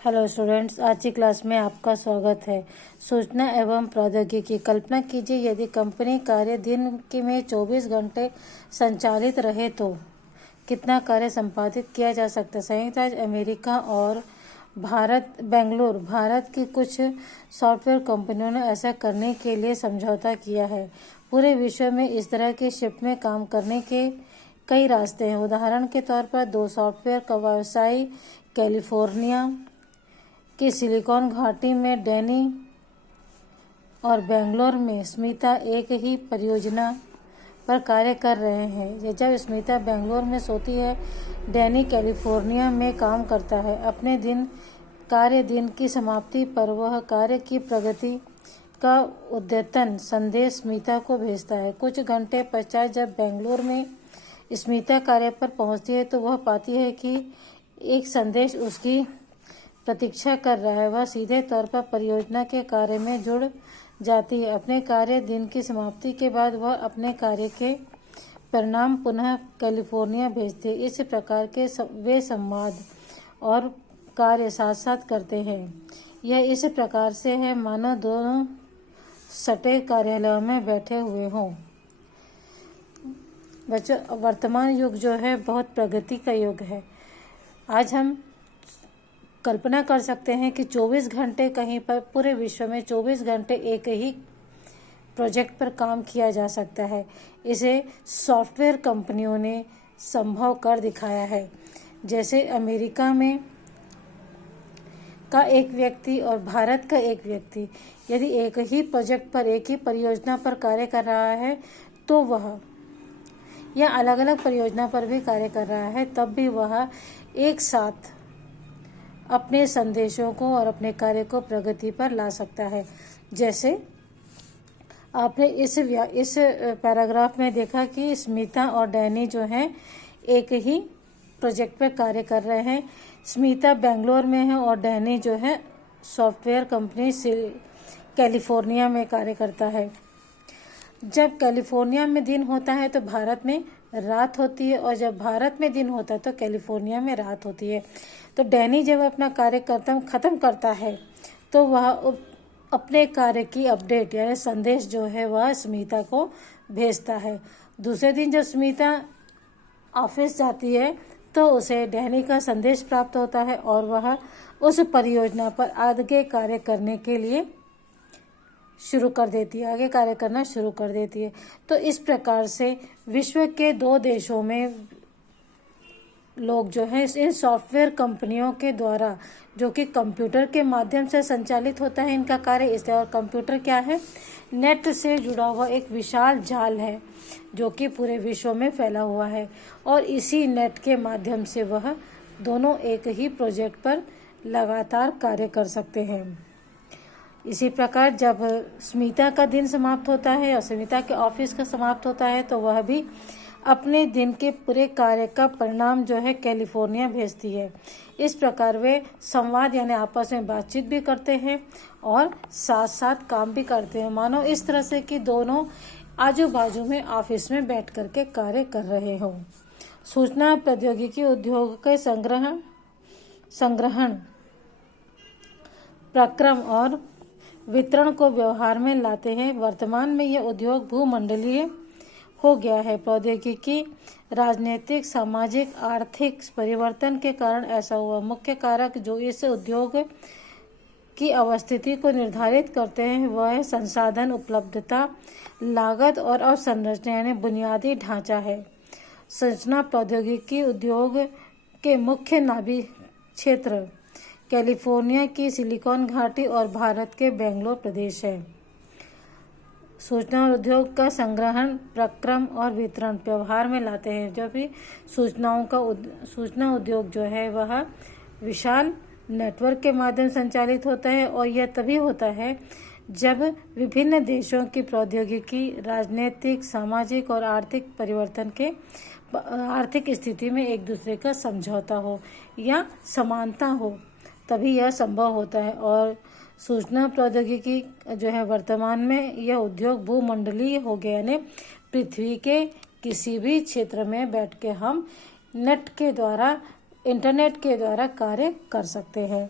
Hello students, आज की class में आपका स्वागत है। सूचना एवं प्रौद्योगिकी। कल्पना कीजिए यदि कंपनी कार्य दिन के में 24 घंटे संचालित रहे तो कितना कार्य संपादित किया जा सकता है। संयुक्त राज्य अमेरिका और बेंगलुरु भारत की कुछ सॉफ्टवेयर कंपनियों ने ऐसा करने के लिए समझौता किया है। पूरे विश्व में इस तरह की शिफ्ट में काम करने के कई रास्ते हैं। उदाहरण के तौर पर दो सॉफ्टवेयर का व्यवसायी कैलिफोर्निया कि सिलिकॉन घाटी में डैनी और बेंगलोर में स्मिता एक ही परियोजना पर कार्य कर रहे हैं। जब स्मिता बेंगलोर में सोती है, डैनी कैलिफोर्निया में काम करता है। अपने कार्य दिन की समाप्ति पर वह कार्य की प्रगति का अद्यतन संदेश स्मिता को भेजता है। कुछ घंटे पश्चात जब बेंगलोर में स्मिता कार्य पर पहुंचती है तो वह पाती है कि एक संदेश उसकी प्रतीक्षा कर रहा है। वह सीधे तौर पर परियोजना के कार्य में जुड़ जाती है। अपने कार्य दिन की समाप्ति के बाद वह अपने कार्य के परिणाम पुनः कैलिफोर्निया भेजती है। इस प्रकार के वे संवाद और कार्य साथ साथ करते हैं। यह इस प्रकार से है मानो दोनों सटे कार्यालयों में बैठे हुए हों। बच्चों, वर्तमान युग जो है बहुत प्रगति का युग है। आज हम कल्पना कर सकते हैं कि 24 घंटे कहीं पर पूरे विश्व में 24 घंटे एक ही प्रोजेक्ट पर काम किया जा सकता है। इसे सॉफ्टवेयर कंपनियों ने संभव कर दिखाया है। जैसे अमेरिका में का एक व्यक्ति और भारत का एक व्यक्ति यदि एक ही प्रोजेक्ट पर एक ही परियोजना पर कार्य कर रहा है तो वह या अलग अलग परियोजना पर भी कार्य कर रहा है तब भी वह एक साथ अपने संदेशों को और अपने कार्य को प्रगति पर ला सकता है। जैसे आपने इस पैराग्राफ में देखा कि स्मिता और डैनी जो हैं एक ही प्रोजेक्ट पर कार्य कर रहे हैं। स्मिता बेंगलोर में है और डैनी जो है सॉफ्टवेयर कंपनी कैलिफोर्निया में कार्य करता है। जब कैलिफोर्निया में दिन होता है तो भारत में रात होती है और जब भारत में दिन होता है तो कैलिफोर्निया में रात होती है। तो डैनी जब अपना कार्य खत्म करता है तो वह अपने कार्य की अपडेट यानी संदेश जो है वह स्मिता को भेजता है। दूसरे दिन जब स्मिता ऑफिस जाती है तो उसे डैनी का संदेश प्राप्त होता है और वह उस परियोजना पर आगे कार्य करने के लिए आगे कार्य करना शुरू कर देती है। तो इस प्रकार से विश्व के दो देशों में लोग जो हैं इन सॉफ्टवेयर कंपनियों के द्वारा जो कि कंप्यूटर के माध्यम से संचालित होता है इनका कार्य। इसलिए और कंप्यूटर क्या है, नेट से जुड़ा हुआ एक विशाल जाल है जो कि पूरे विश्व में फैला हुआ है और इसी नेट के माध्यम से वह दोनों एक ही प्रोजेक्ट पर लगातार कार्य कर सकते हैं। इसी प्रकार जब स्मिता का दिन समाप्त होता है और स्मिता के ऑफिस का समाप्त होता है तो वह भी अपने दिन के पूरे कार्य का परिणाम जो है कैलिफोर्निया भेजती है। इस प्रकार वे संवाद यानी आपस में बातचीत भी करते हैं और साथ साथ काम भी करते हैं, मानो इस तरह से कि दोनों आजू बाजू में ऑफिस में बैठ करके कार्य कर रहे हों। सूचना प्रौद्योगिकी उद्योग के संग्रहण प्रक्रम और वितरण को व्यवहार में लाते हैं। वर्तमान में यह उद्योग भूमंडलीय हो गया है। प्रौद्योगिकी राजनीतिक, सामाजिक, आर्थिक परिवर्तन के कारण ऐसा हुआ। मुख्य कारक जो इस उद्योग की अवस्थिति को निर्धारित करते हैं वह है संसाधन उपलब्धता, लागत और अवसंरचना यानी बुनियादी ढांचा है। सूचना प्रौद्योगिकी उद्योग के मुख्य नाभि क्षेत्र कैलिफोर्निया की सिलिकॉन घाटी और भारत के बेंगलोर प्रदेश है। सूचना और उद्योग का संग्रहण, प्रक्रम और वितरण व्यवहार में लाते हैं। जो भी सूचना उद्योग जो है वह विशाल नेटवर्क के माध्यम संचालित होता है और यह तभी होता है जब विभिन्न देशों की प्रौद्योगिकी, राजनीतिक, सामाजिक और आर्थिक परिवर्तन के आर्थिक स्थिति में एक दूसरे का समझौता हो या समानता हो, तभी यह संभव होता है। और सूचना प्रौद्योगिकी जो है वर्तमान में यह उद्योग भूमंडलीय हो गया यानी पृथ्वी के किसी भी क्षेत्र में बैठ के हम इंटरनेट के द्वारा कार्य कर सकते हैं।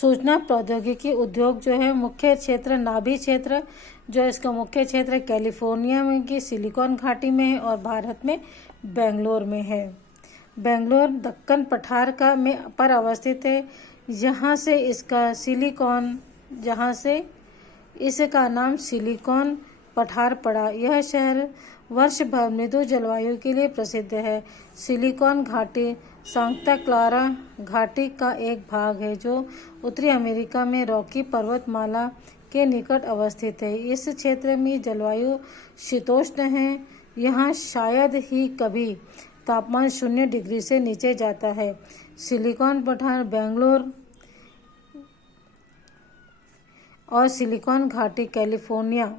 सूचना प्रौद्योगिकी उद्योग जो है मुख्य क्षेत्र नाभि क्षेत्र, जो इसका मुख्य क्षेत्र कैलिफोर्निया में की सिलिकॉन घाटी में है और भारत में बेंगलोर में है। बेंगलोर दक्कन पठार पर अवस्थित है, जहाँ से इसका नाम सिलिकॉन पठार पड़ा। यह शहर वर्ष भर मृदु जलवायु के लिए प्रसिद्ध है। सिलिकॉन घाटी सांता क्लारा घाटी का एक भाग है, जो उत्तरी अमेरिका में रॉकी पर्वतमाला के निकट अवस्थित है। इस क्षेत्र में जलवायु शीतोष्ण है। यहाँ शायद ही कभी तापमान 0 डिग्री से नीचे जाता है। सिलिकॉन पठार बेंगलोर और सिलिकॉन घाटी कैलिफोर्निया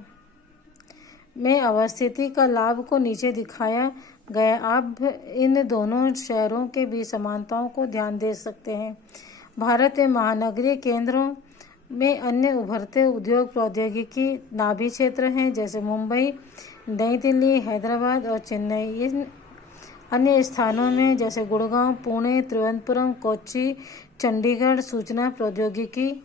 में अवस्थिति का लाभ को नीचे दिखाया गया। आप इन दोनों शहरों के बीच समानताओं को ध्यान दे सकते हैं। भारत के महानगरीय केंद्रों में अन्य उभरते उद्योग प्रौद्योगिकी नाभि क्षेत्र हैं, जैसे मुंबई, नई दिल्ली, हैदराबाद और चेन्नई। इन अन्य स्थानों में जैसे गुड़गांव, पुणे, त्रिवेंद्रपुरम, कोच्चि, चंडीगढ़ सूचना प्रौद्योगिकी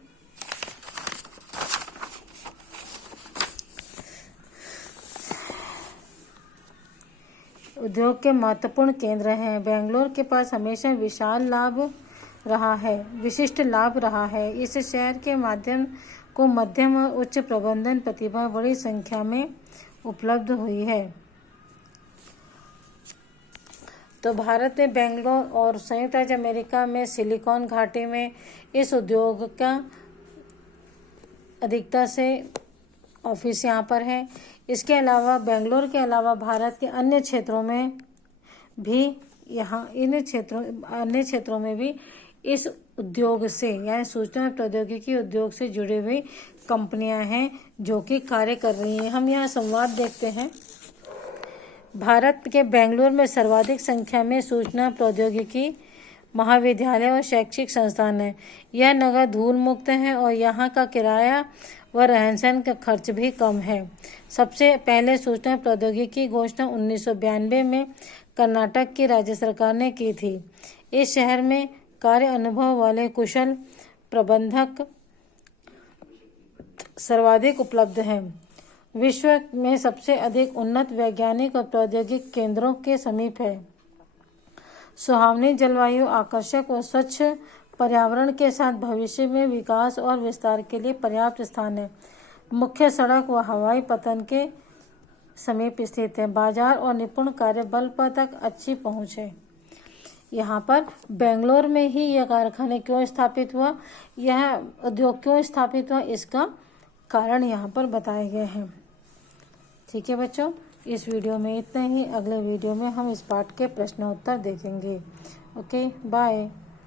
उद्योग के महत्वपूर्ण केंद्र हैं। बेंगलोर के पास हमेशा विशिष्ट लाभ रहा है। इस शहर के मध्यम और उच्च प्रबंधन प्रतिभा बड़ी संख्या में उपलब्ध हुई है। तो भारत में बेंगलोर और संयुक्त राज्य अमेरिका में सिलिकॉन घाटी में इस उद्योग का अधिकता से ऑफिस यहाँ पर है। इसके अलावा बेंगलोर के अलावा भारत के अन्य क्षेत्रों में भी अन्य क्षेत्रों में भी इस उद्योग से यानी सूचना प्रौद्योगिकी उद्योग से जुड़ी हुई कंपनियां हैं जो कि कार्य कर रही हैं। हम यहाँ संवाद देखते हैं। भारत के बेंगलोर में सर्वाधिक संख्या में सूचना प्रौद्योगिकी महाविद्यालय और शैक्षिक संस्थान है। यह नगर धूल मुक्त है और यहाँ का किराया व रहन-सहन का खर्च भी कम है। सबसे पहले सूचना प्रौद्योगिकी की घोषणा 1992 में कर्नाटक की राज्य सरकार ने की थी। इस शहर में कार्य अनुभव वाले कुशल प्रबंधक सर्वाधिक उपलब्ध हैं। विश्व में सबसे अधिक उन्नत वैज्ञानिक और प्रौद्योगिक केंद्रों के समीप है। सुहावनी जलवायु, आकर्षक और स्वच्छ पर्यावरण के साथ भविष्य में विकास और विस्तार के लिए पर्याप्त स्थान है। मुख्य सड़क व हवाई पतन के समीप स्थित है। बाजार और निपुण कार्य बल पर तक अच्छी पहुंच है। यहाँ पर बेंगलोर में ही यह कारखाने क्यों स्थापित हुआ, यह उद्योग क्यों स्थापित हुआ, इसका कारण यहाँ पर बताए गए हैं। ठीक है बच्चों, इस वीडियो में इतना ही। अगले वीडियो में हम इस पाठ के प्रश्न उत्तर देखेंगे। Okay, bye.